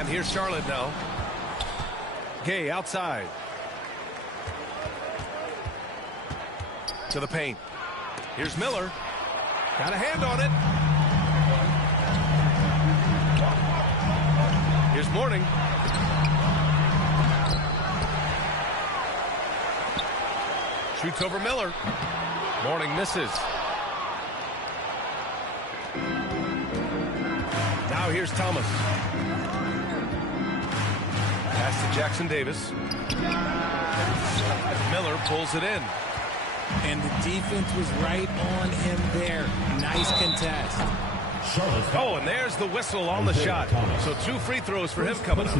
And here's Charlotte now. Gay outside. To the paint. Here's Miller. Got a hand on it. Here's Morning. Shoots over Miller. Morning misses. Now here's Thomas. Pass to Jackson Davis. Miller pulls it in. And the defense was right on him there. Nice contest. Oh, and there's the whistle on the shot. So 2 free throws for him coming up.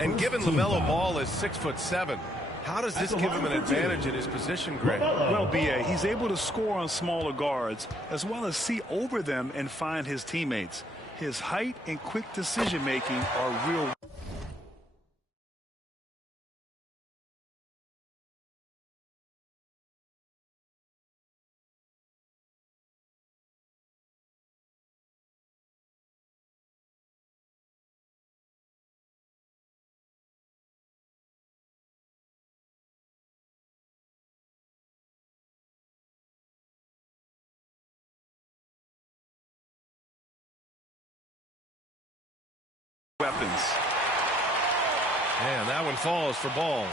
And given LaMelo Ball is 6'7", how does this give him an advantage in his position, Greg? Well, B.A., he's able to score on smaller guards as well as see over them and find his teammates. His height and quick decision-making are real. Weapons. And that one falls for Ball.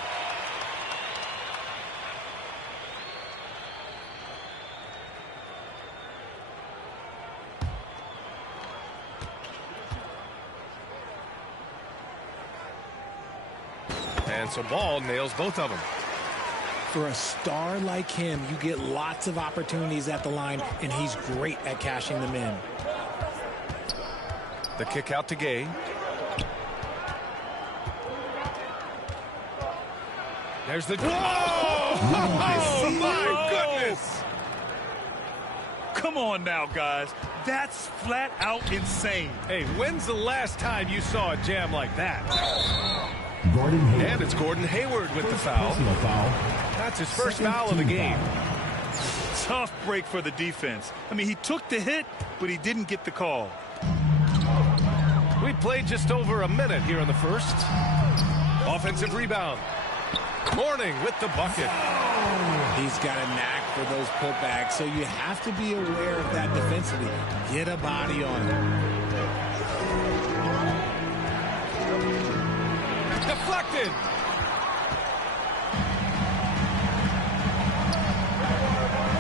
And so Ball nails both of them. For a star like him, you get lots of opportunities at the line, and he's great at cashing them in. The kick out to Gay. There's the... Whoa! Oh, my goodness! Come on now, guys. That's flat out insane. Hey, when's the last time you saw a jam like that? And it's Gordon Hayward with the foul. That's his first foul of the game. Tough break for the defense. I mean, he took the hit, but he didn't get the call. We played just over a minute here in the first. Offensive rebound. Morning with the bucket. He's got a knack for those putbacks, so you have to be aware of that defensively. Get a body on him. Deflected.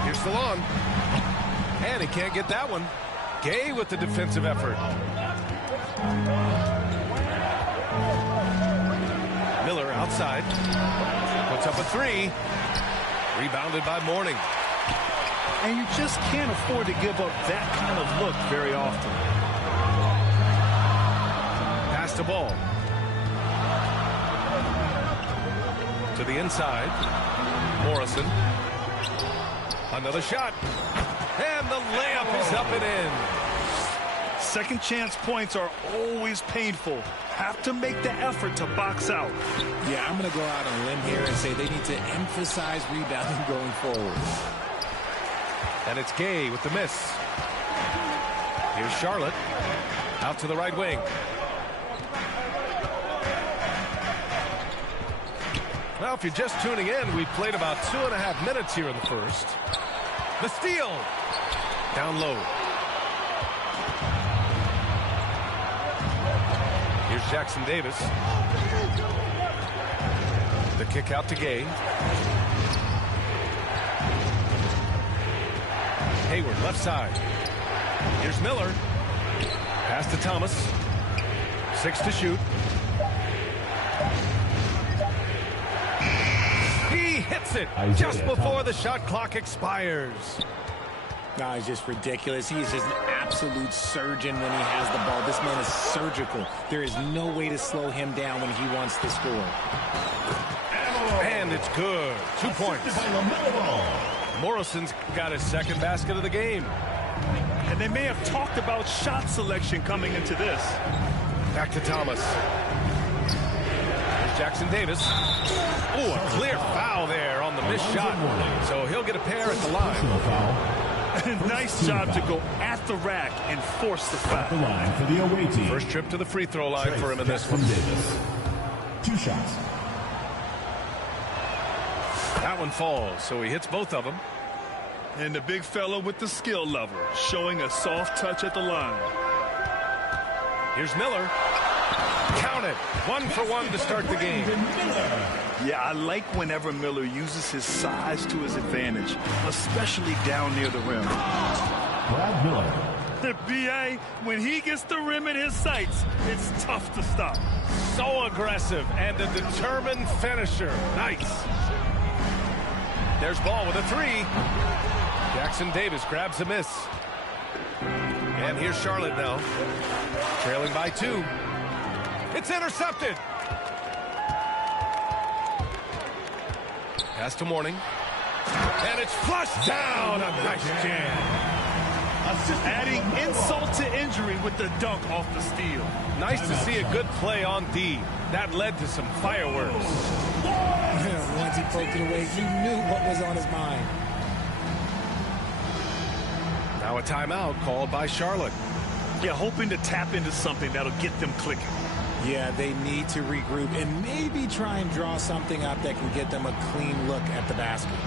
Here's Salon. And he can't get that one. Gay with the defensive effort. Miller outside. Puts up a 3. Rebounded by Morning. And you just can't afford to give up that kind of look very often. Pass the ball. To the inside. Morrison. Another shot. And the layup is up and in. Second chance points are always painful. Have to make the effort to box out. Yeah, I'm going to go out on a limb here and say they need to emphasize rebounding going forward. And it's Gay with the miss. Here's Charlotte. Out to the right wing. Well, if you're just tuning in, we played about 2.5 minutes here in the first. The steal. Down low. Here's Jackson Davis. The kick out to Gay. Hayward left side. Here's Miller. Pass to Thomas. 6 to shoot. He hits it just before the shot clock expires. No, he's just ridiculous. He is just an absolute surgeon when he has the ball. This man is surgical. There is no way to slow him down when he wants to score. And it's good. 2 points. Morrison's got his second basket of the game. And they may have talked about shot selection coming into this. Back to Thomas. Here's Jackson Davis. Ooh, a clear foul there on the missed shot. So he'll get a pair at the line. Nice job to go at the rack and force the foul. The line for the away team. First trip to the free throw line for him in this one. Davis. 2 shots. That one falls, so he hits both of them. And the big fella with the skill level, showing a soft touch at the line. Here's Miller. Count it. 1 for 1 to start the game. Yeah, I like whenever Miller uses his size to his advantage, especially down near the rim. Brad Miller. The BA, when he gets the rim in his sights, it's tough to stop. So aggressive and a determined finisher. Nice. There's Ball with a 3. Jackson Davis grabs a miss. And here's Charlotte now. Trailing by 2. It's intercepted. Pass to Mourning. And it's flushed down. A nice jam. Adding insult to injury with the dunk off the steal. Nice to see a good play on D. That led to some fireworks. Once he poked it away, you knew what was on his mind. Now a timeout called by Charlotte. Yeah, hoping to tap into something that'll get them clicking. Yeah, they need to regroup and maybe try and draw something up that can get them a clean look at the basket.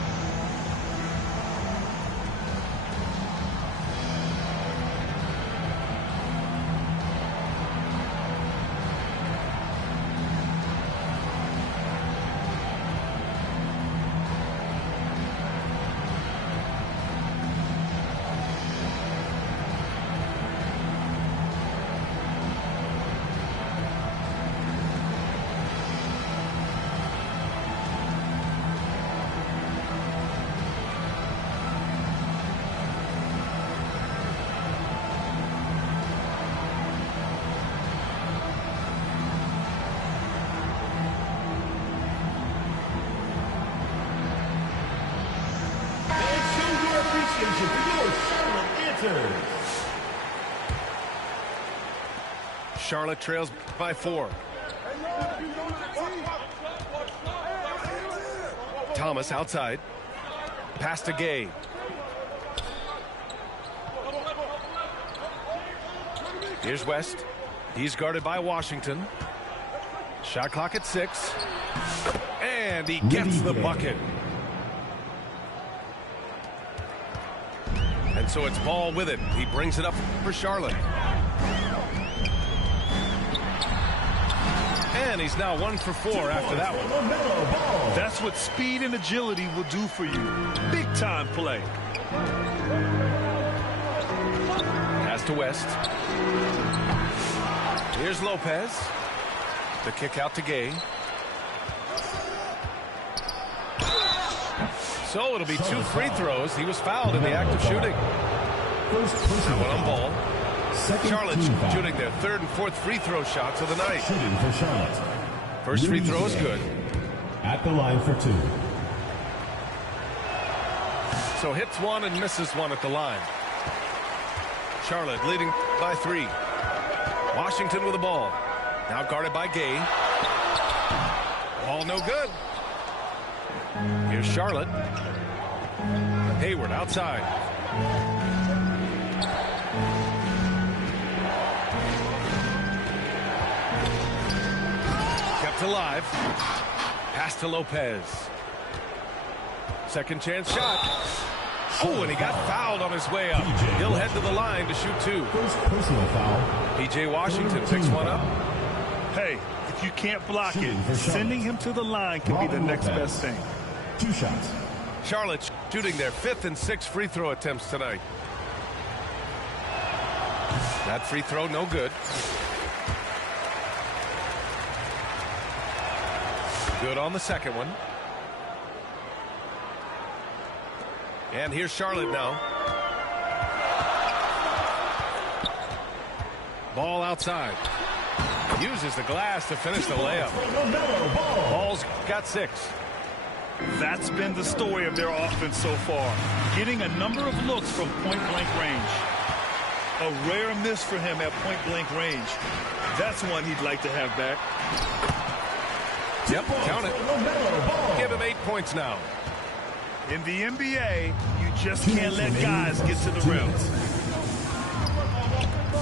Charlotte trails by 4. Thomas outside. Pass to Gay. Here's West. He's guarded by Washington. Shot clock at 6. And he gets the bucket. And so it's Ball with it. He brings it up for Charlotte. And he's now 1 for 4 after that one. That's what speed and agility will do for you. Big time play. Pass to West. Here's Lopez. The kick out to Gay. So it'll be 2 free throws. He was fouled in the act of shooting. That one on Ball. Charlotte's shooting their 3rd and 4th free throw shots of the night. Shooting for Charlotte. First free throw is good. At the line for 2. So hits 1 and misses 1 at the line. Charlotte leading by 3. Washington with the ball. Now guarded by Gay. Ball no good. Here's Charlotte. Hayward outside. Kept alive. Pass to Lopez. Second chance shot. Oh, and he got fouled on his way up. He'll head to the line to shoot 2. First personal foul. P.J. Washington picks one up. Hey, if you can't block it, sending him to the line can be the next best thing. 2 shots. Charlotte shooting their 5th and 6th free throw attempts tonight. That free throw no good. Good on the second one. And here's Charlotte now. Ball outside. Uses the glass to finish the layup. Ball's got 6. That's been the story of their offense so far. Getting a number of looks from point-blank range. A rare miss for him at point-blank range. That's one he'd like to have back. Yep, count it. Give him 8 points now. In the NBA, you just can't let guys get to the rim.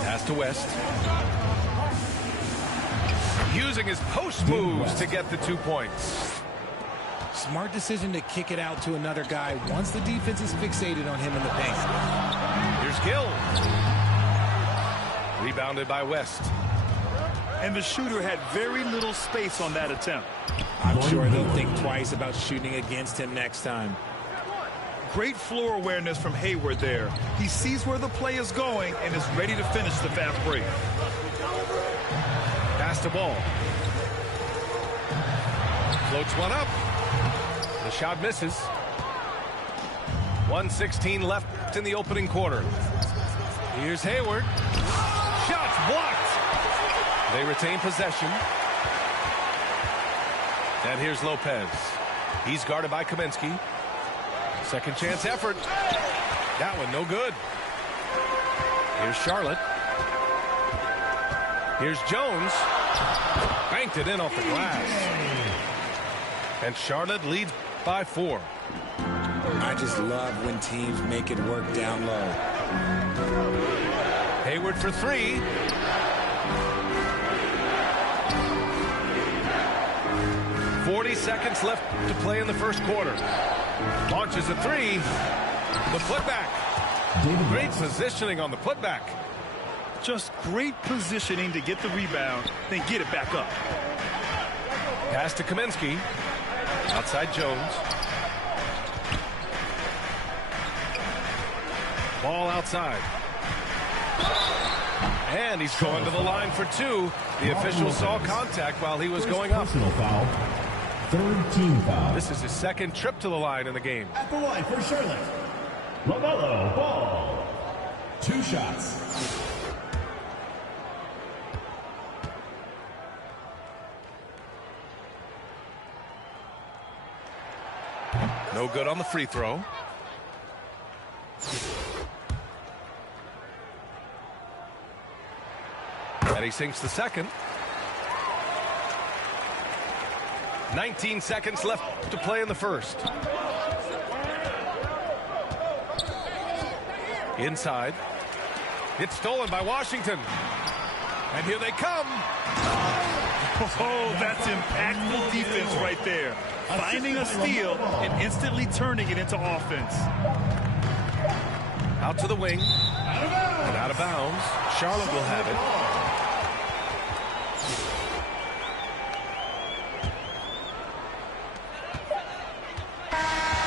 Pass to West. Using his post moves to get the 2 points. Smart decision to kick it out to another guy once the defense is fixated on him in the paint. Here's Gill. Rebounded by West. And the shooter had very little space on that attempt. I'm sure they'll think twice about shooting against him next time. Great floor awareness from Hayward there. He sees where the play is going and is ready to finish the fast break. Pass the ball. Floats one up. The shot misses. 1:16 left in the opening quarter. Here's Hayward. Shots blocked. They retain possession. And here's Lopez. He's guarded by Kaminsky. Second chance effort. That one no good. Here's Charlotte. Here's Jones. Banked it in off the glass. And Charlotte leads by 4. I just love when teams make it work down low. Hayward for 3. .40 left to play in the first quarter. Launches a 3. The putback. Great positioning on the putback. Just great positioning to get the rebound, then get it back up. Pass to Kaminsky. Outside Jones. Ball outside. And he's going to the line for 2. The official saw contact while he was going up. Personal foul. Third team foul. This is his second trip to the line in the game. At the line for Charlotte. LaMelo Ball. 2 shots. No good on the free throw. And he sinks the second. 19 seconds left to play in the first. Inside. It's stolen by Washington. And here they come. Oh, that's impactful defense right there. Finding a steal and instantly turning it into offense. Out to the wing. And out of bounds. Charlotte will have it.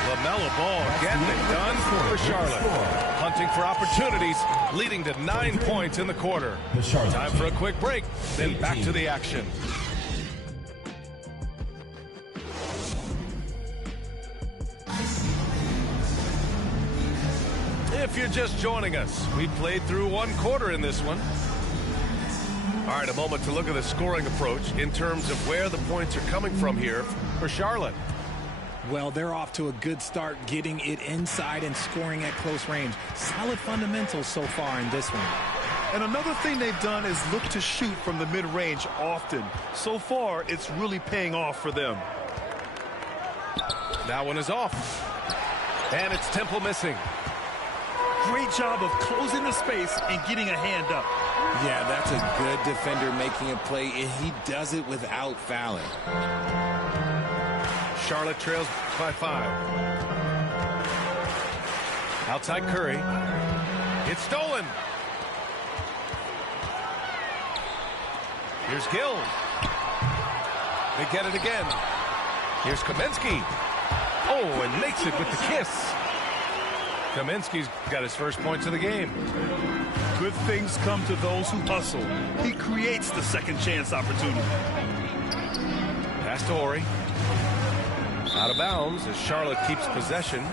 LaMelo Ball getting it done for Charlotte. Hunting for opportunities, leading to 9 points in the quarter. Time for a quick break, then back to the action. If you're just joining us, we played through 1 quarter in this one. All right, a moment to look at the scoring approach in terms of where the points are coming from here for Charlotte. Well, they're off to a good start getting it inside and scoring at close range. Solid fundamentals so far in this one. And another thing they've done is look to shoot from the mid-range often. So far, it's really paying off for them. That one is off. And it's Temple missing. Great job of closing the space and getting a hand up. Yeah, that's a good defender making a play, and he does it without fouling. Charlotte trails by 5. Outside Curry. It's stolen. Here's Gill. They get it again. Here's Kaminsky. Oh, and makes it with the kiss. Kaminsky's got his first points of the game. Good things come to those who hustle. He creates the second chance opportunity. Pass to Horry. Out of bounds as Charlotte keeps possession.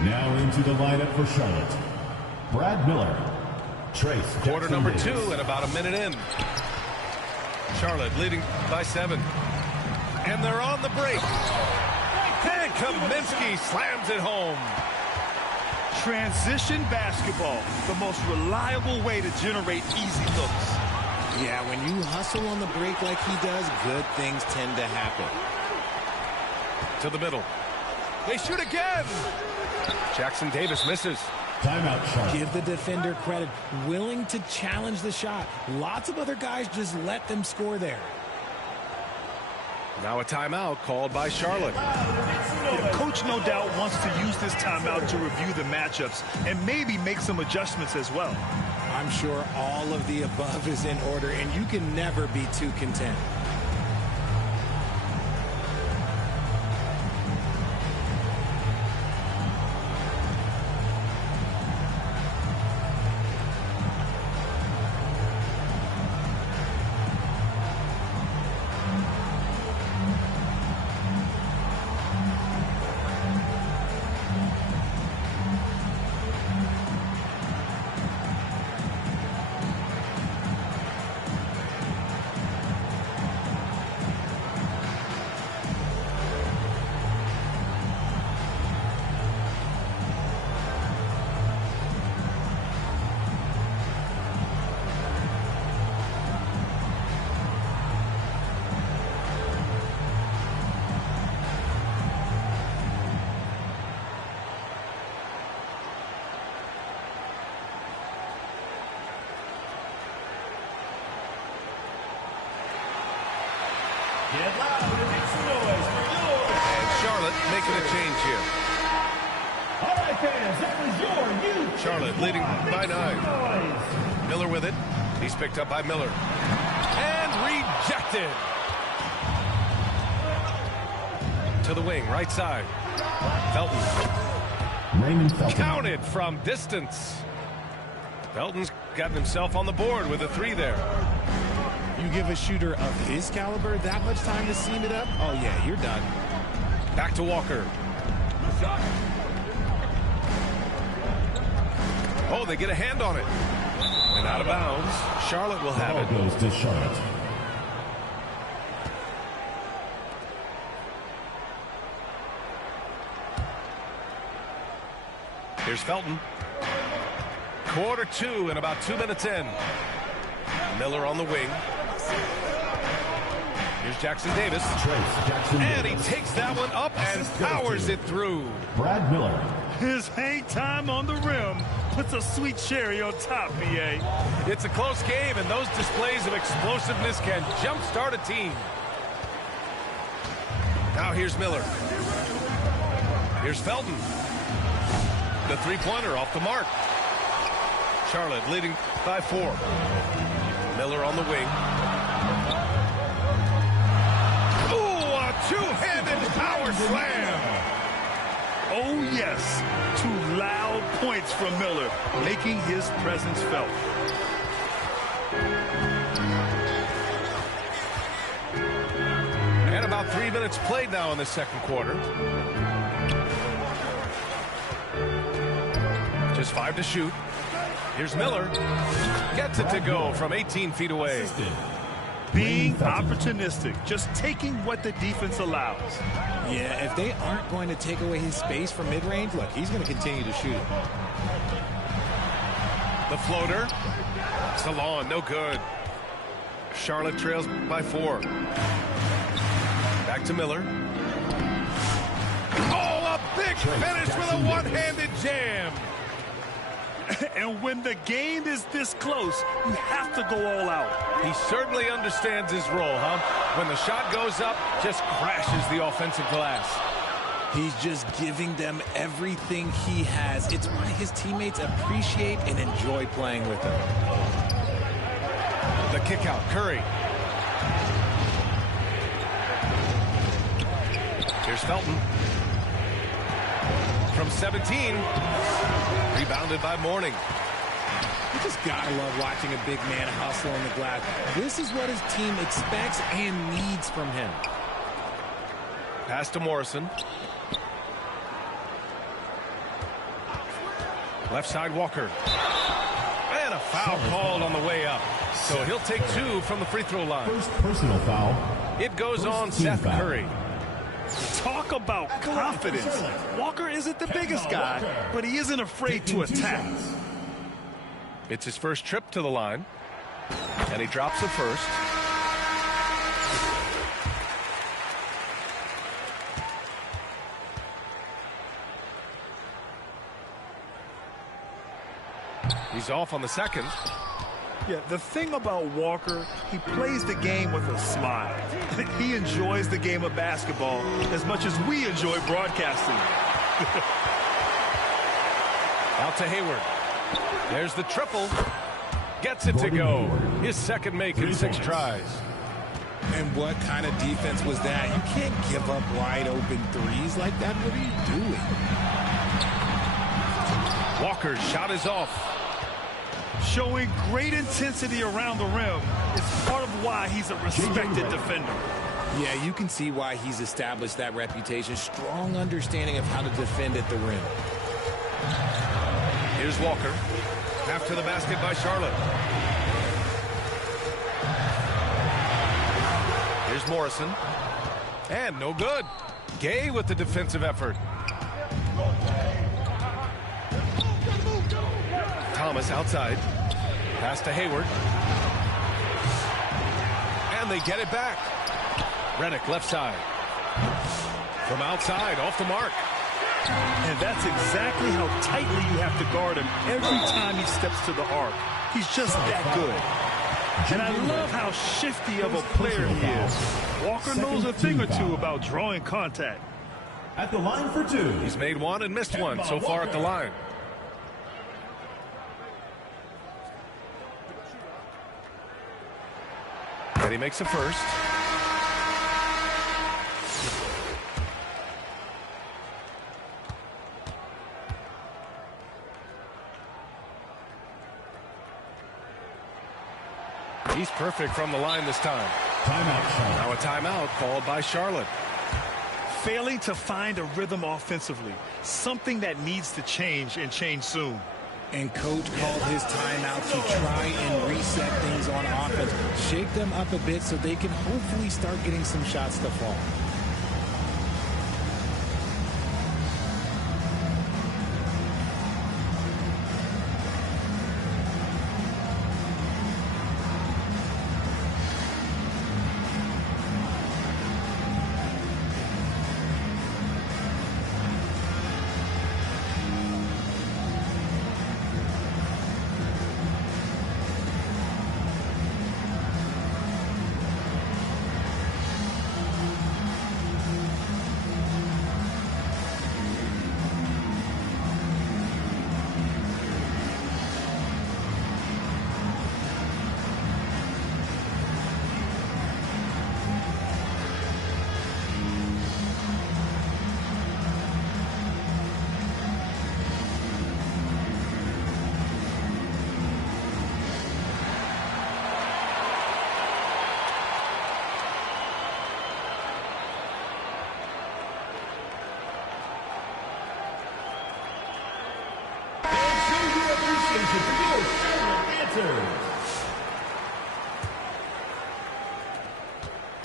Now into the lineup for Charlotte. Brad Miller. Trace. Quarter number 2 and about a minute in. Charlotte leading by 7. And they're on the break. And Kaminsky slams it home. Transition basketball, the most reliable way to generate easy looks. Yeah, when you hustle on the break like he does, good things tend to happen. To the middle. They shoot again. Jackson Davis misses. Timeout, Charlotte. Give the defender credit. Willing to challenge the shot. Lots of other guys just let them score there. Now a timeout called by Charlotte. Yeah, coach no doubt wants to use this timeout to review the matchups and maybe make some adjustments as well. I'm sure all of the above is in order, and you can never be too content. Get loud and make some noise for yours. And Charlotte making a change here. All right, fans, that was your youth. Charlotte leading by 9. Miller with it. He's picked up by Miller. And rejected. To the wing, right side. Felton. Raymond Felton. Counted from distance. Felton's gotten himself on the board with a 3 there. You give a shooter of his caliber that much time to seam it up? Oh, yeah, you're done. Back to Walker. Oh, they get a hand on it. And out of bounds. Charlotte will have it. Ball goes to Charlotte. Here's Felton. Quarter 2 and about 2 minutes in. Miller on the wing. Here's Jackson Davis. And he takes that one up and powers it through. Brad Miller. His hang time on the rim puts a sweet cherry on top, BA. It's a close game, and those displays of explosiveness can jumpstart a team. Now here's Miller. Here's Felton. The three-pointer off the mark. Charlotte leading by 4. Miller on the wing. Ooh, a two-handed power slam. Oh, yes. 2 loud points from Miller, making his presence felt. And about 3 minutes played now in the second quarter. Just 5 to shoot. Here's Miller. Gets it to go from 18 feet away. Being opportunistic, just taking what the defense allows. Yeah, if they aren't going to take away his space from mid-range, look, he's going to continue to shoot it. The floater. Salon, no good. Charlotte trails by 4. Back to Miller. Oh, a big finish with a one-handed jam. And when the game is this close, you have to go all out. He certainly understands his role, huh? When the shot goes up, just crashes the offensive glass. He's just giving them everything he has. It's why his teammates appreciate and enjoy playing with him. The kick out, Curry. Here's Felton. From 17. Rebounded by Mourning. You just gotta love watching a big man hustle on the glass. This is what his team expects and needs from him. Pass to Morrison. Left side, Walker. And a foul called on the way up. So he'll take 2 from the free throw line. First personal foul. It goes First on team Seth foul. Curry. Talk about confidence. Walker isn't the biggest guy, but he isn't afraid to attack. It's his first trip to the line. And he drops the first. He's off on the second. Yeah, the thing about Walker, he plays the game with a smile. He enjoys the game of basketball as much as we enjoy broadcasting. Out to Hayward. There's the triple. Gets it to go. His second make in 6 tries. And what kind of defense was that? You can't give up wide open threes like that. What are you doing? Walker's shot is off. Showing great intensity around the rim. It's part of why he's a respected defender. Yeah, you can see why he's established that reputation. Strong understanding of how to defend at the rim. Here's Walker. After the basket by Charlotte. Here's Morrison. And no good. Gay with the defensive effort. Thomas outside. Pass to Hayward. And they get it back. Redick left side. From outside, off the mark. And that's exactly how tightly you have to guard him every time he steps to the arc. He's just that good. And I love how shifty of a player he is. Walker knows a thing or two about drawing contact. At the line for 2. He's made one and missed one so far at the line. And he makes a first. He's perfect from the line this time. Timeout, Charlotte. Now a timeout called by Charlotte. Failing to find a rhythm offensively. Something that needs to change and change soon. And coach called his timeout to try and reset things on offense. Shake them up a bit so they can hopefully start getting some shots to fall.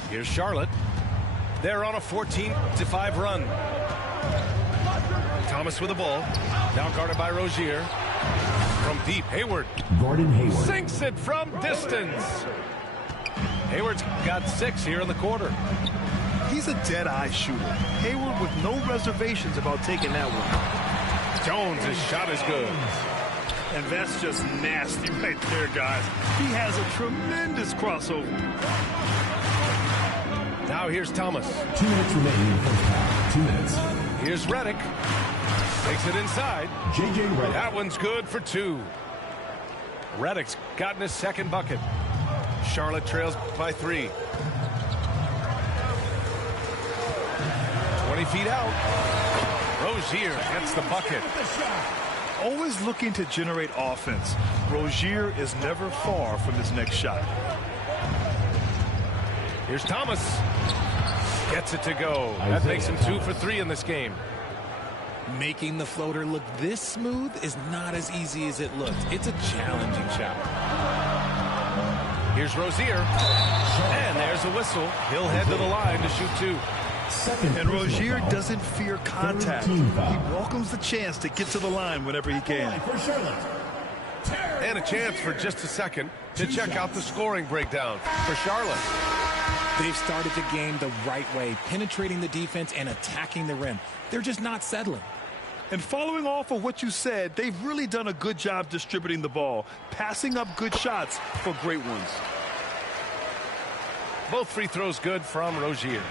Here's Charlotte. They're on a 14-5 run. Thomas with the ball. Now guarded by Rozier. From deep, Hayward. Gordon Hayward. Sinks it from distance. Hayward's got 6 here in the quarter. He's a dead-eye shooter. Hayward with no reservations about taking that one. Jones' shot is good. And that's just nasty right there, guys. He has a tremendous crossover. Now here's Thomas. 2 minutes remaining in the first half. 2 minutes. Here's Redick. Takes it inside. J.J. Redick. That one's good for 2. Redick's gotten his second bucket. Charlotte trails by 3. 20 feet out. Rozier gets the bucket. Always looking to generate offense. Rozier is never far from his next shot. Here's Thomas. Gets it to go. That makes him 2 for 3 in this game. Making the floater look this smooth is not as easy as it looks. It's a challenging shot. Here's Rozier. And there's a whistle. He'll head to the line to shoot 2. And Rozier doesn't fear contact. He welcomes the chance to get to the line whenever he can. And a chance for just a second to check out the scoring breakdown for Charlotte. They've started the game the right way, penetrating the defense and attacking the rim. They're just not settling. And following off of what you said, they've really done a good job distributing the ball, passing up good shots for great ones. Both free throws good from Rozier.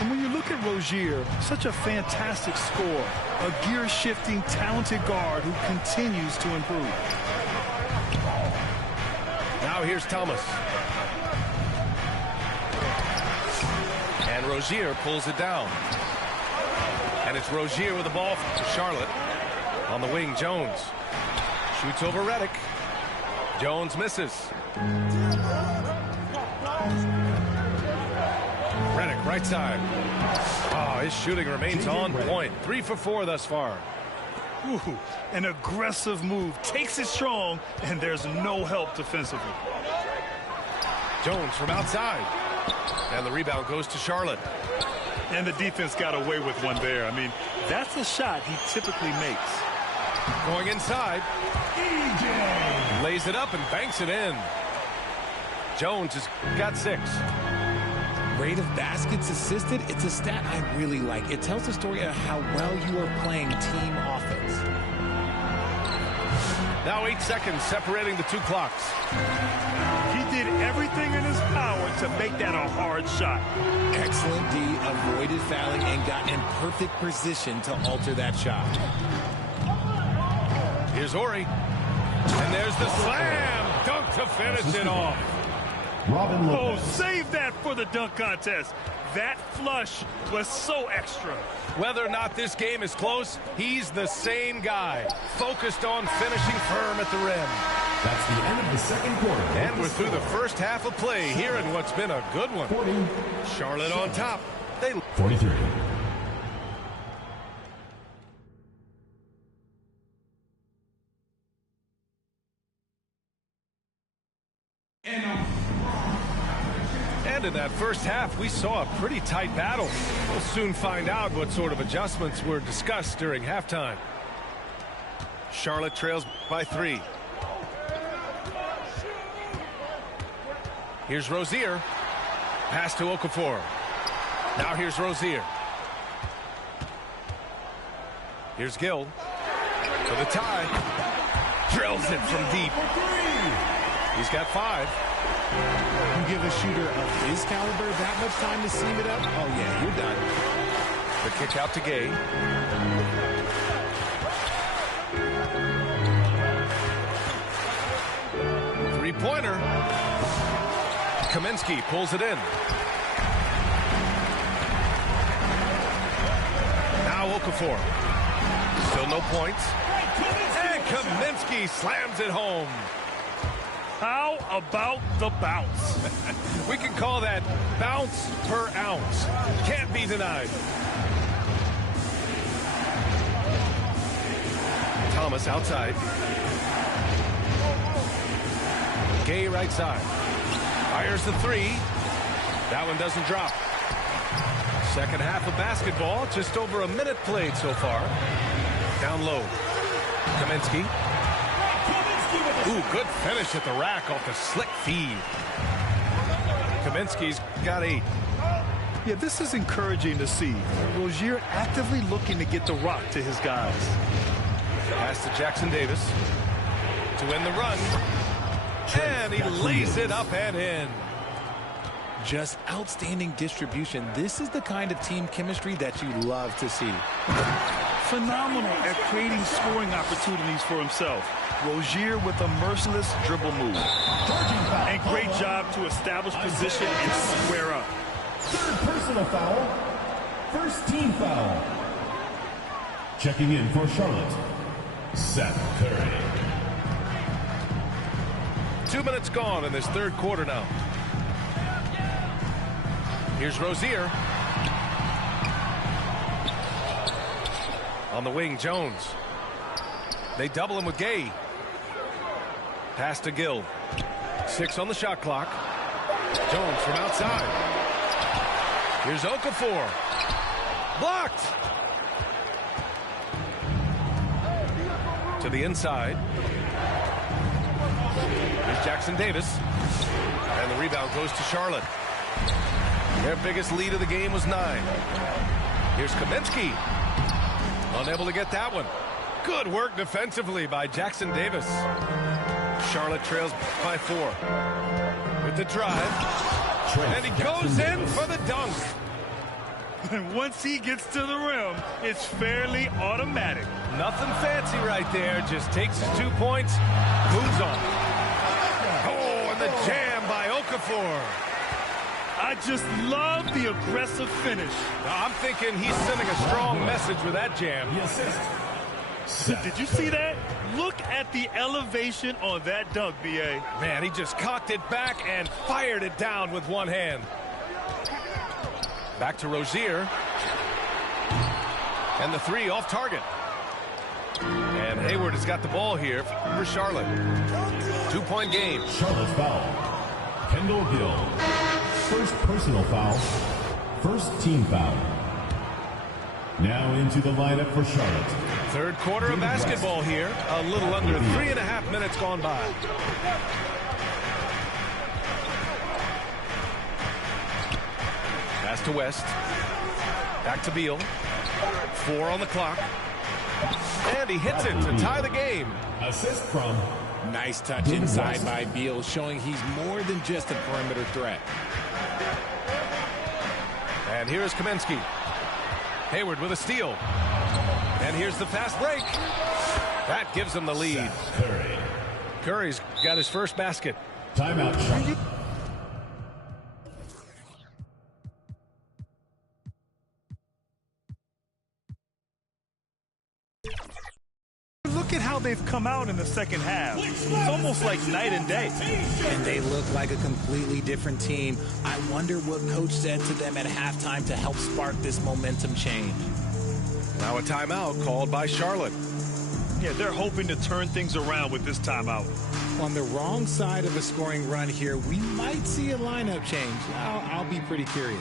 And when you look at Rozier, such a fantastic scorer, a gear-shifting, talented guard who continues to improve. Now here's Thomas. And Rozier pulls it down. And it's Rozier with the ball to Charlotte. On the wing, Jones. Shoots over Redick. Jones misses. Redick, right side. Oh, his shooting remains on point. 3 for 4 thus far. Ooh, an aggressive move. Takes it strong, and there's no help defensively. Jones from outside. And the rebound goes to Charlotte. And the defense got away with one there. I mean, that's a shot he typically makes. Going inside. Lays it up and banks it in. Jones has got 6. Rate of baskets assisted, it's a stat I really like. It tells the story of how well you are playing team offense. Now 8 seconds separating the 2 clocks. He did everything in his power to make that a hard shot. Excellent D, avoided fouling and got in perfect position to alter that shot. Here's Ori. And there's the slam dunk to finish it off. Robin Oh, Lopez. save that for the dunk contest. That flush was so extra. Whether or not this game is close, he's the same guy, focused on finishing firm at the rim. That's the end of the second quarter. And we're through the first half of play here in what's been a good one. 40. Charlotte on top. They 43. And in that first half, we saw a pretty tight battle. We'll soon find out what sort of adjustments were discussed during halftime. Charlotte trails by 3. Here's Rozier. Pass to Okafor. Now here's Rozier. Here's Gill for the tie. Drills it from deep. He's got 5. You give a shooter of his caliber that much time to seam it up? Oh, yeah, you're done. The kick out to Gay. Three-pointer. Kaminsky pulls it in. Now Okafor. Still no points. And Kaminsky slams it home. How about the bounce? We can call that bounce per ounce. Can't be denied. Thomas outside. Gay right side. Fires the 3. That one doesn't drop. Second half of basketball. Just over a minute played so far. Down low. Kaminsky. Ooh, good finish at the rack off the slick feed. Kaminsky's got 8. Yeah, this is encouraging to see. Rozier actively looking to get the rock to his guys. Pass to Jackson Davis to win the run. And he lays it up and in. Just outstanding distribution. This is the kind of team chemistry that you love to see. Phenomenal at creating scoring opportunities for himself. Rozier with a merciless dribble move. And great job to establish position and square up. Third personal foul. First team foul. Checking in for Charlotte, Seth Curry. 2 minutes gone in this third quarter now. Here's Rozier. On the wing, Jones. They double him with Gay. Pass to Gill. 6 on the shot clock. Jones from outside. Here's Okafor. Blocked. To the inside. Here's Jackson Davis. And the rebound goes to Charlotte. Their biggest lead of the game was 9. Here's Kaminsky. Unable to get that one. Good work defensively by Jackson Davis. Charlotte trails by 4. With the drive. And he goes in for the dunk. And once he gets to the rim, it's fairly automatic. Nothing fancy right there. Just takes his 2 points, moves on. Oh, and the jam by Okafor. I just love the aggressive finish. Now, I'm thinking he's sending a strong message with that jam. Did you see that? Look at the elevation on that dunk, B.A. Man, he just cocked it back and fired it down with one hand. Back to Rozier. And the 3 off target. And Hayward has got the ball here for Charlotte. 2-point game. Charlotte's foul. Kendall Gill. First personal foul. First team foul. Now into the lineup for Charlotte. Third quarter of basketball here. A little under 3.5 minutes gone by. Pass to West. Back to Beal. 4 on the clock. And he hits it to tie the game. Assist from. Nice touch inside by Beal, showing he's more than just a perimeter threat. And here's Kaminsky. Hayward with a steal. And here's the fast break. That gives him the lead. Curry. Curry's got his first basket. Timeout, Charlotte. Look at how they've come out in the second half. It's almost like night and day. And they look like a completely different team. I wonder what coach said to them at halftime to help spark this momentum change. Now a timeout called by Charlotte. Yeah, they're hoping to turn things around with this timeout. On the wrong side of a scoring run here, we might see a lineup change. I'll be pretty curious.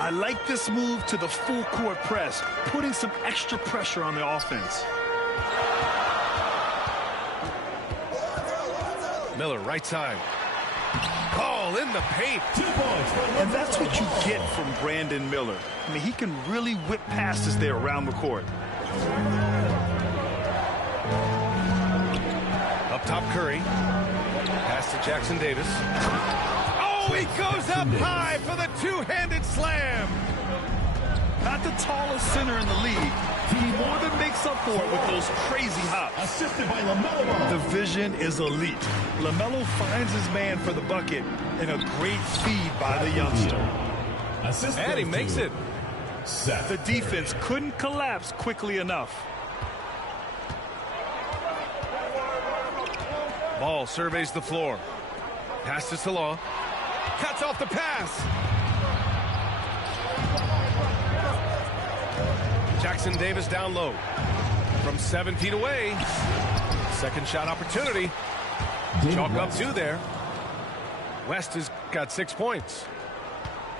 I like this move to the full court press, putting some extra pressure on the offense. Miller, right side. Ball in the paint. 2 points. And that's what you get from Brandon Miller. I mean, he can really whip passes there around the court. Up top, Curry. Pass to Jackson Davis. Oh, he goes up high for the two-handed slam. Not the tallest center in the league. He more than makes up for it with those crazy hops. Assisted by LaMelo. The vision is elite. LaMelo finds his man for the bucket, and a great feed by the youngster. And he makes it. The defense couldn't collapse quickly enough. Ball surveys the floor. Pass to Salah. Cuts off the pass. Jackson Davis down low. From 7 feet away. Second shot opportunity. Chalk up 2 there. West has got 6 points.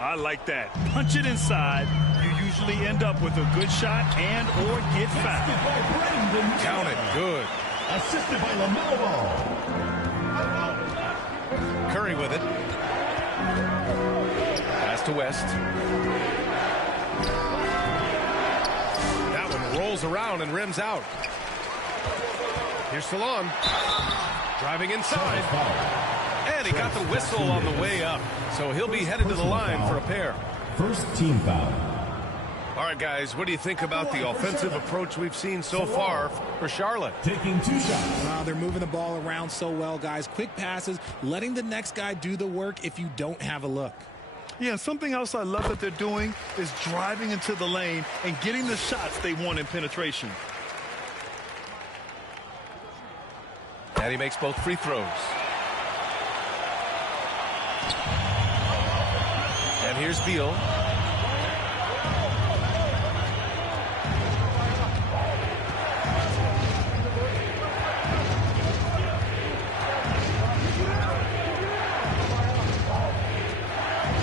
I like that. Punch it inside. You usually end up with a good shot and or get fouled. Count it. Good. Assisted by LaMelo. Curry with it. Pass to West. That one rolls around and rims out. Here's Salon. Driving inside. And he got the whistle on the way up. So he'll be headed to the line for a pair. First team foul. All right, guys, what do you think about the offensive approach we've seen so far for Charlotte? Taking 2 shots. Wow, they're moving the ball around so well, guys. Quick passes, letting the next guy do the work if you don't have a look. Yeah, something else I love that they're doing is driving into the lane and getting the shots they want in penetration. And he makes both free throws. And here's Beal.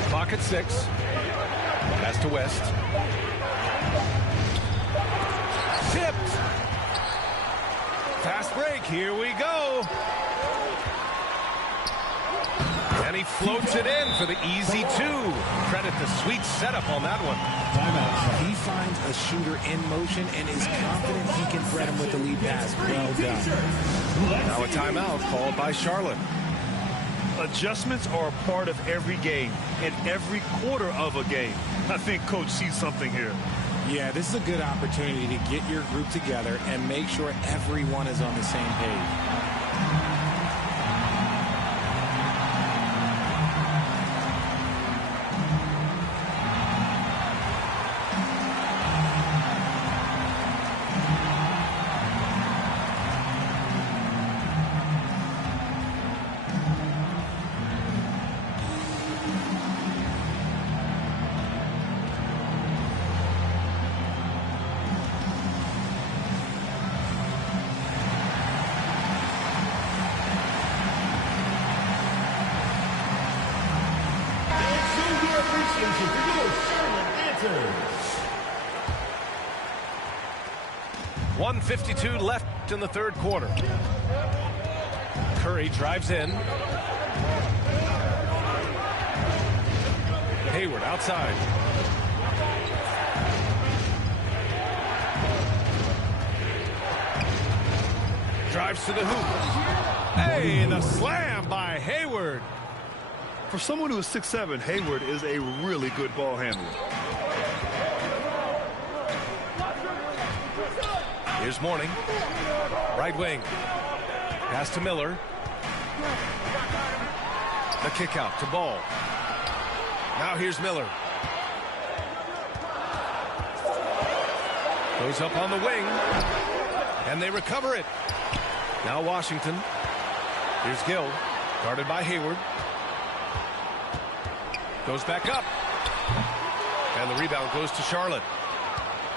Clock at 6. Pass to West. Tipped. Fast break. Here we go. And he floats it in for the easy 2. Credit the sweet setup on that one. He finds a shooter in motion and is confident he can thread him with the lead pass. Well done. Now a timeout called by Charlotte. Adjustments are a part of every game and every quarter of a game. I think Coach sees something here. Yeah, this is a good opportunity to get your group together and make sure everyone is on the same page. Panthers. 1:52 left in the third quarter. Curry drives in. Hayward outside. Drives to the hoop. Hey, the slam by Hayward. For someone who is 6'7", Hayward is a really good ball handler. Here's Mourning. Right wing. Pass to Miller. The kick out to Ball. Now here's Miller. Goes up on the wing. And they recover it. Now Washington. Here's Gill. Guarded by Hayward. Goes back up. And the rebound goes to Charlotte.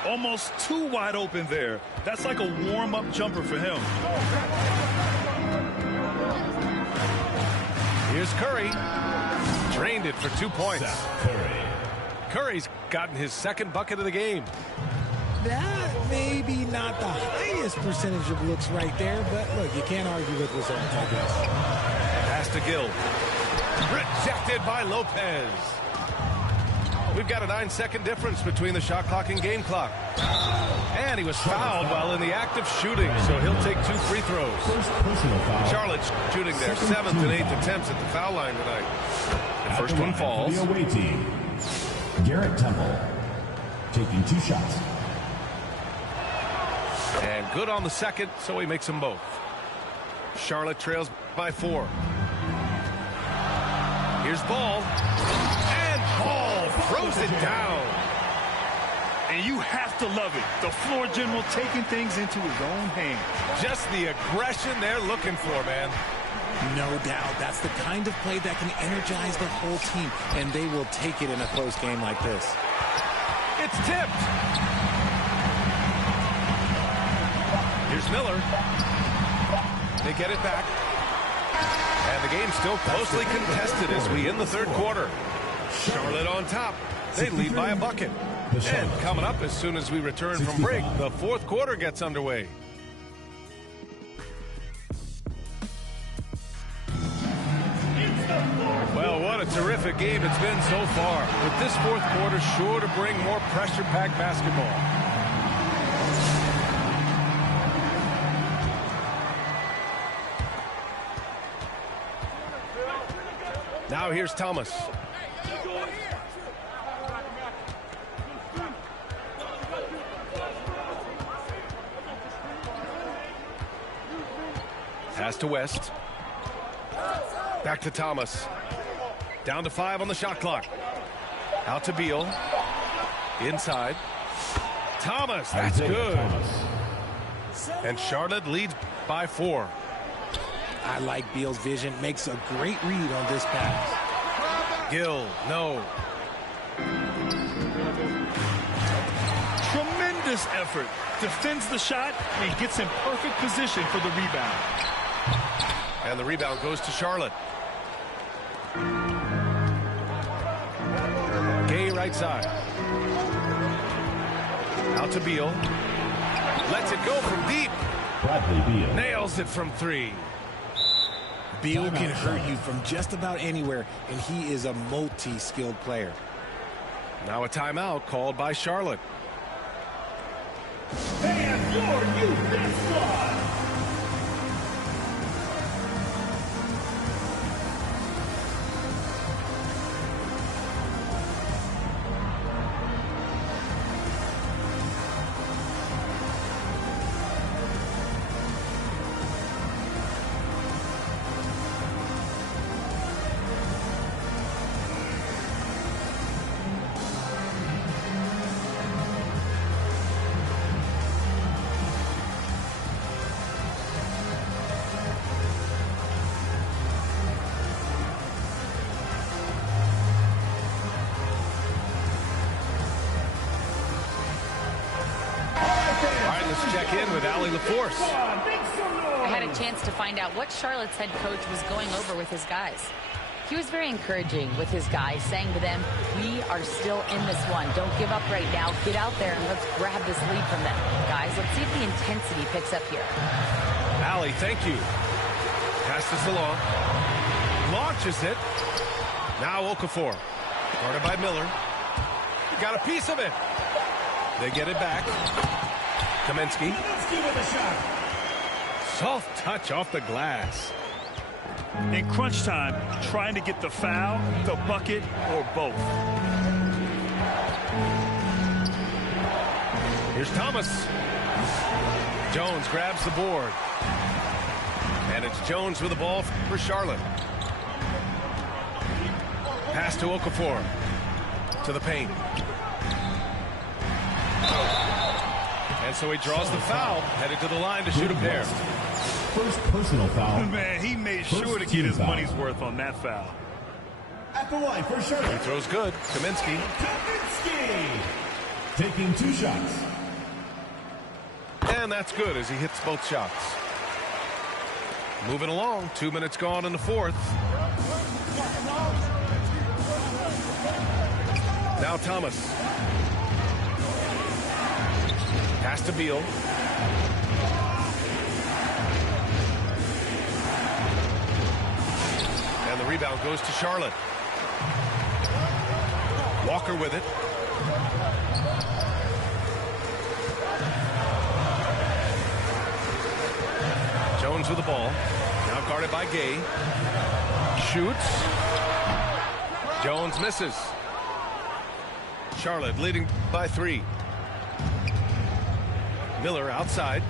Almost too wide open there. That's like a warm-up jumper for him. Here's Curry. Drained it for 2 points. Curry. Curry's gotten his second bucket of the game. That may be not the highest percentage of looks right there, but look, you can't argue with results, I guess. Pass to Gill. Rejected by Lopez. We've got a 9-second difference between the shot clock and game clock. And he was fouled while in the act of shooting, so he'll take 2 free throws. First personal foul. Charlotte's shooting their 7th and 8th attempts at the foul line tonight. The first one falls. The away team. Garrett Temple taking 2 shots. And good on the second, so he makes them both. Charlotte trails by 4. Here's Ball. And Ball throws it down. And you have to love it. The floor general taking things into his own hands. Just the aggression they're looking for, man. No doubt. That's the kind of play that can energize the whole team, and they will take it in a close game like this. It's tipped. Here's Miller. They get it back. And the game's still closely contested as we end the third quarter. Charlotte on top. They lead by a bucket. And coming up as soon as we return from break, the fourth quarter gets underway. Well, what a terrific game it's been so far. With this fourth quarter sure to bring more pressure-packed basketball. Now here's Thomas. Pass to West. Back to Thomas. Down to 5 on the shot clock. Out to Beal. Inside. Thomas, that's good. And Charlotte leads by 4. I like Beal's vision. Makes a great read on this pass. Gill, no. Tremendous effort. Defends the shot and gets in perfect position for the rebound. And the rebound goes to Charlotte. Gay right side. Out to Beal. Lets it go from deep. Bradley Beal. Nails it from 3. Beal can hurt you from just about anywhere, and he is a multi-skilled player. Now a timeout called by Charlotte. And your youth this squad. I had a chance to find out what Charlotte's head coach was going over with his guys. He was very encouraging with his guys, saying to them, we are still in this one. Don't give up right now. Get out there and let's grab this lead from them. Guys, let's see if the intensity picks up here. Allie, thank you. Passes along. Launches it. Now Okafor. Guarded by Miller. Got a piece of it. They get it back. Kaminsky. Soft touch off the glass. In crunch time, trying to get the foul, the bucket, or both. Here's Thomas. Jones grabs the board. And it's Jones with the ball for Charlotte. Pass to Okafor. To the paint. And so he draws the foul, headed to the line to shoot a pair. First personal foul. Man, he made sure to get his money's worth on that foul. At the line for Charlotte. He throws good. Kaminsky. Kaminsky. Taking 2 shots. And that's good as he hits both shots. Moving along. 2 minutes gone in the 4th. Now Thomas. Pass to Beal. And the rebound goes to Charlotte. Walker with it. Jones with the ball. Now guarded by Gay. Shoots. Jones misses. Charlotte leading by 3. Miller outside.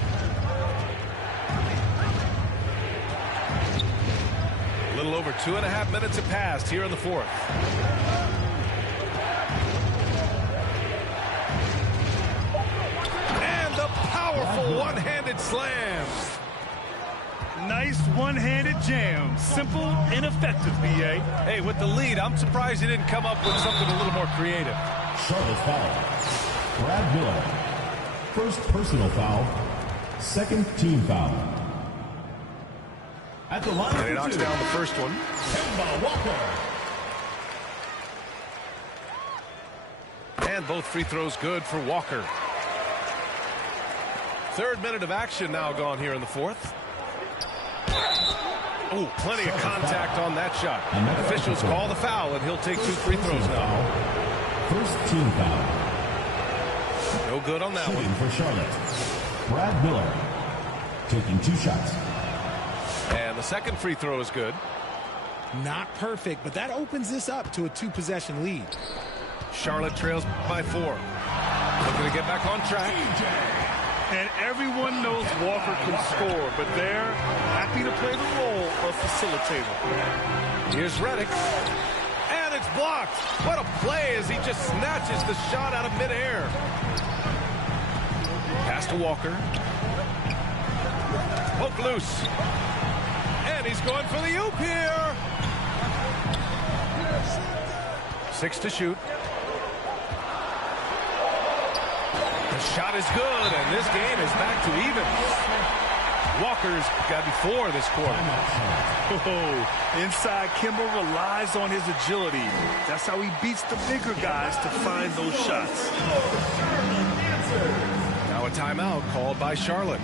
A little over 2.5 minutes have passed here in the 4th. And the powerful one-handed slam. Nice one-handed jam. Simple and effective, B.A. Hey, with the lead, I'm surprised he didn't come up with something a little more creative. Charlotte foul. Brad Miller. First personal foul. Second team foul. At the line. And he knocks down the first one. Kemba Walker. And both free throws good for Walker. 3rd minute of action now gone here in the 4th. Oh, plenty of contact on that shot. Officials call the foul, and he'll take 2 free throws now. First team foul. No good on that Shooting one. for Charlotte. Brad Miller. Taking 2 shots. And the second free throw is good. Not perfect, but that opens this up to a 2-possession lead. Charlotte trails by 4. Looking to get back on track. And everyone knows Walker can score, but they're happy to play the role of facilitator. Here's Reddick. And it's blocked. What a play as he just snatches the shot out of midair. Pass to Walker. Poke loose. And he's going for the oop here. 6 to shoot. The shot is good, and this game is back to even. Walker's gotten 4 this quarter. Oh, inside Kimber relies on his agility. That's how he beats the bigger guys to find those shots. Now a timeout called by Charlotte.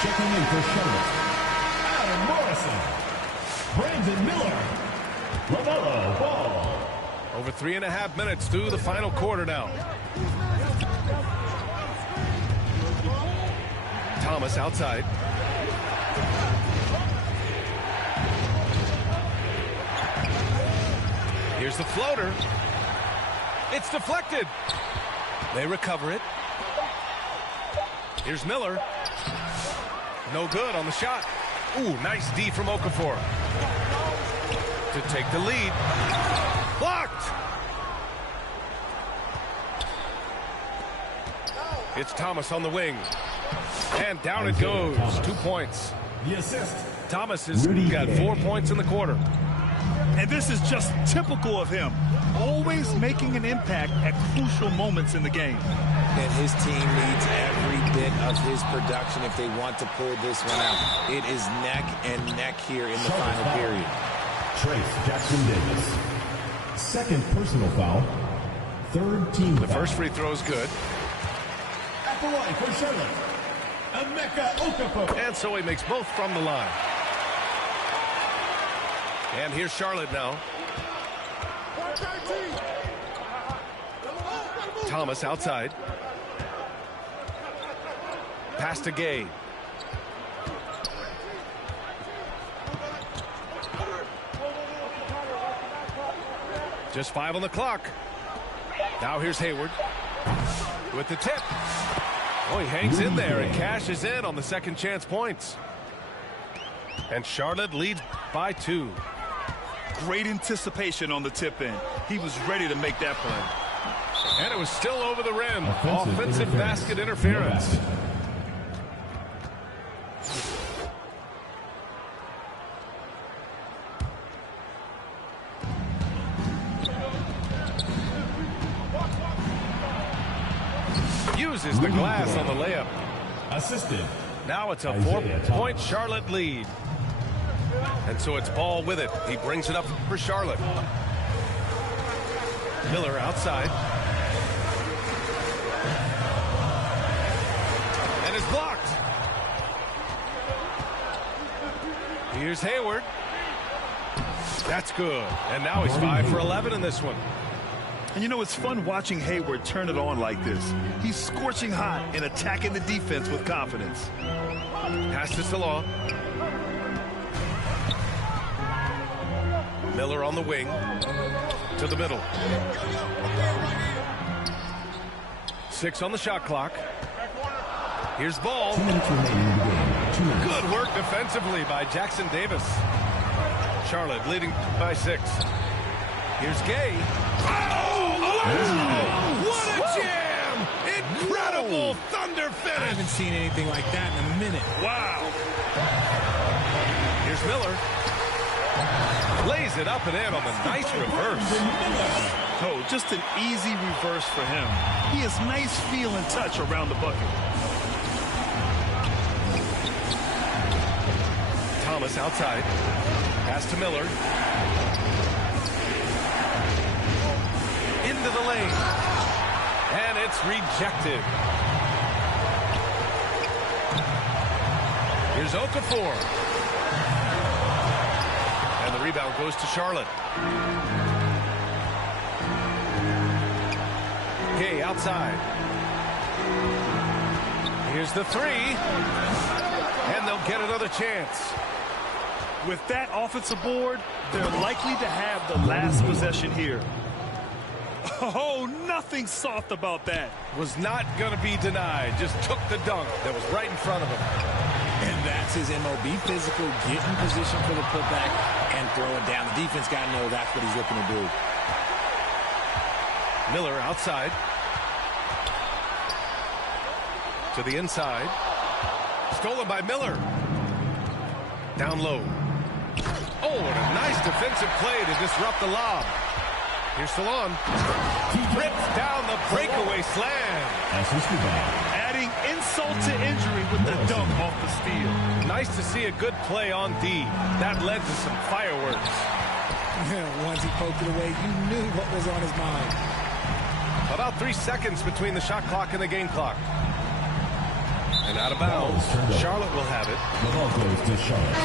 Checking in for Charlotte, Adam Morrison, Brandon Miller, LaMelo Ball. Over 3.5 minutes through the final quarter now. Thomas outside. Here's the floater. It's deflected. They recover it. Here's Miller. No good on the shot. Ooh, nice D from Okafor. To take the lead. Blocked! It's Thomas on the wing. And down it goes. 2 points. The assist. Thomas has got 4 points in the quarter. And this is just typical of him. Always making an impact at crucial moments in the game. And his team needs every bit of his production if they want to pull this one out. It is neck and neck here in the final period. Trace Jackson Davis. Second personal foul. Third team foul. The first free throw is good. At the line for Charlotte, Emeka Okafor. And so he makes both from the line. And here's Charlotte now. Thomas outside. Pass to Gay. Just 5 on the clock. Now here's Hayward with the tip. Oh, he hangs in there and cashes in on the second chance points. And Charlotte leads by 2. Great anticipation on the tip in. He was ready to make that play. And it was still over the rim. Offensive basket interference. No basket. Uses the glass on the layup. Assisted. Now it's a 4-point Charlotte lead. And so it's Ball with it. He brings it up for Charlotte. Miller outside. And is blocked. Here's Hayward. That's good. And now he's 5 for 11 in this one. And you know, it's fun watching Hayward turn it on like this. He's scorching hot and attacking the defense with confidence. Pass to Salah. Miller on the wing. To the middle. 6 on the shot clock. Here's Ball. 2 minutes remaining in the game. 2 minutes. Good work defensively by Jackson Davis. Charlotte leading by 6. Here's Gay. Oh, what a jam! Incredible thunder finish. I haven't seen anything like that in a minute. Wow. Here's Miller. Lays it up and in on the nice reverse. Oh, just an easy reverse for him. He has nice feel and touch around the bucket. Thomas outside. Pass to Miller. Into the lane. And it's rejected. Here's Okafor. And the rebound goes to Charlotte. Gay outside. Here's the three. And they'll get another chance. With that offensive board, they're likely to have the last possession here. Oh, nothing soft about that. Was not going to be denied. Just took the dunk that was right in front of him. And that's his MO. Be physical, get in position for the putback, and throw it down. The defense got to know that's what he's looking to do. Miller outside. To the inside. Stolen by Miller. Down low. Oh, and a nice defensive play to disrupt the lob. Here's Salon. Rips down the breakaway slam. Adding insult to injury with the dunk off the steal. Nice to see a good play on D. That led to some fireworks. Once he poked it away, you knew what was on his mind. About 3 seconds between the shot clock and the game clock. And out of bounds. Charlotte will have it. The ball goes to Charlotte.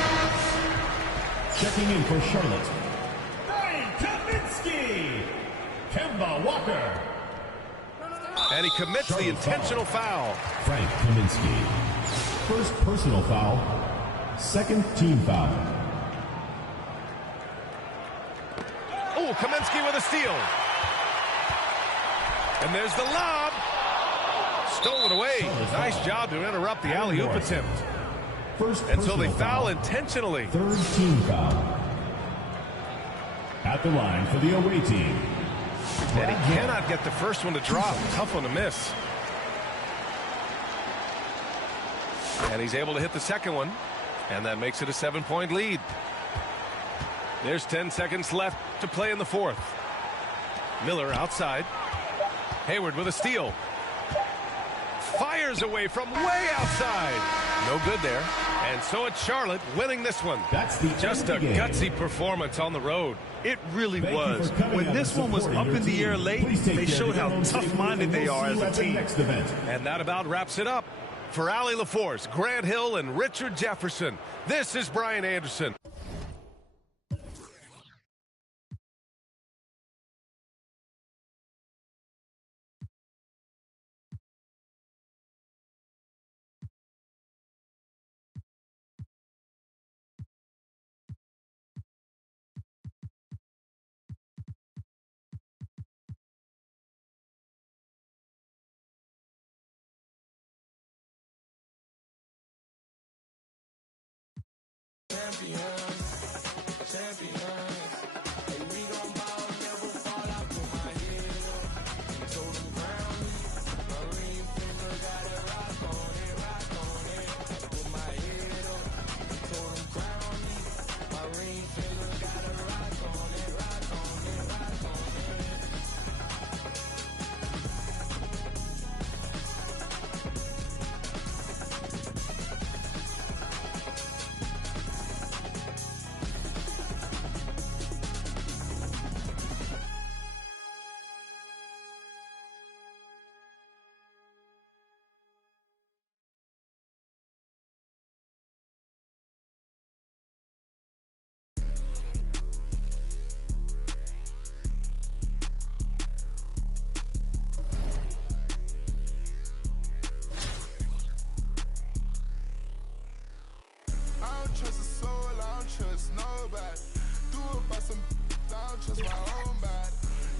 Checking in for Charlotte. Kemba Walker. And he commits the intentional foul. Frank Kaminsky. First personal foul. Second team foul. Oh, Kaminsky with a steal. And there's the lob. Stolen away. Nice job to interrupt the alley-oop attempt. First And so they personal foul intentionally. Third team foul. At the line for the away team. And he cannot get the first one to drop. Tough one to miss. And he's able to hit the second one. And that makes it a 7-point lead. There's 10 seconds left to play in the fourth. Miller outside. Hayward with a steal. Fires away from way outside. No good there. And so it's Charlotte winning this one. That's just a gutsy performance on the road. It really was. When this one was up in the air late, they showed how tough-minded they are as a team. And that about wraps it up. For Allie LaForce, Grant Hill, and Richard Jefferson, this is Brian Anderson.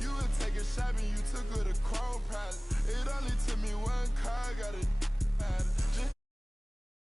You would take a shot and you took her to Chrome Palace. It only took me one car, got it.